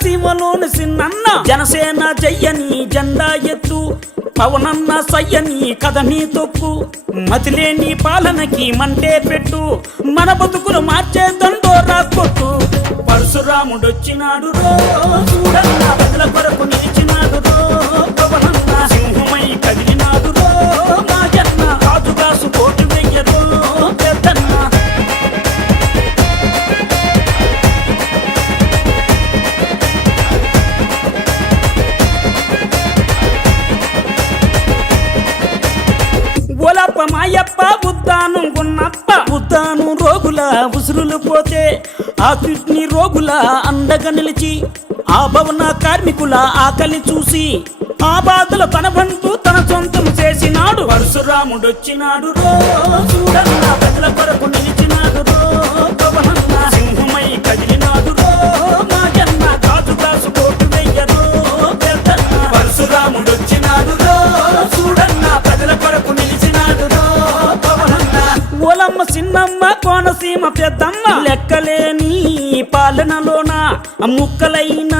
సీమలోని సిన్నన్న జనసేన జయ్యని జెండా ఎత్తు పవనన్న సయ్యని కథని తొక్కు మతిలేని పాలనకి మంటే పెట్టు మన బతుకులు మార్చే దండోరా కొట్టు పరశురాముడొచ్చినాడు రో చూడన్న ప్రజల కొరకు నిలిచినాడు రో పవనన్న సింహమై కదిలినాడు రో మా జన్న రాజుగాసు కోటి వెయ్యరో పెద్దన్న ఓలప్ప మాయప్ప ఉద్దానం గున్నప్ప ఉద్దానం రోగుల ఉసురులు పోతే ఆ కిడ్నీ రోగుల అండగా నిలిచి ఆ భవన కార్మికుల ఆకలి చూసి ఆ బాధలు తన బంధు తన సొంతం చేసినాడు పరశురాముడొచ్చినాడు రో చూడన్న ప్రజల కొరకు నిలిచినాడు రో పవనన్న సింహమై కదిలినాడు రో మా జన్న రాజుగాసు కోటి వెయ్యరో పెద్దన్న పరశురాముడొచ్చినాడు రో చూడన్న ప్రజల కొరకు నిలిచినాడు రో పవనన్న ఓలమ్మ చిన్నమ్మ కోనసీమ పెద్దమ్మ లెక్కలేని పాలనలోన ముక్కలైన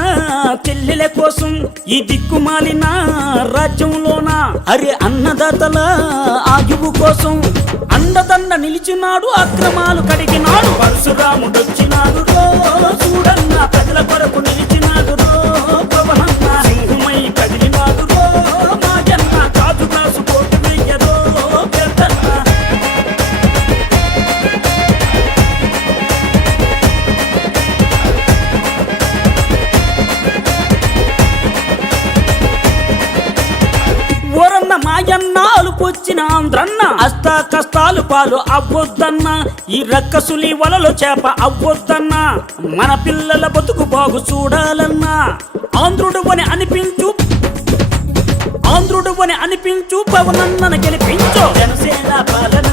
చెల్లెల కోసం ఈ దిక్కుమాలిన రాజ్యంలోన అరే అన్నదాతల ఆయువు కోసం అండదండ నిలిచినాడు అక్రమాలు కడిగినాడు పరశురాముడొచ్చినాడు రో చూడన్న ప్రజల కొరకు నిలిచినాడు రో పవనన్న సింహమై కదిలినాడు రో మా జన్న రాజుగాసు కోటి వెయ్యరో పెద్దన్న ఓరన్న మాయన్న అలుపొచ్చిన ఆంధ్రన్న అష్ట కష్టాలు పాలు అవ్వొద్దన్న ఈ రక్కసులి వలలో చేప అవ్వొద్దన్న మన పిల్లల బతుకు బాగు చూడాలన్నా ఆంధ్రుడు అని అనిపించు పవనన్నను గెలిపించు జనసేన పాలన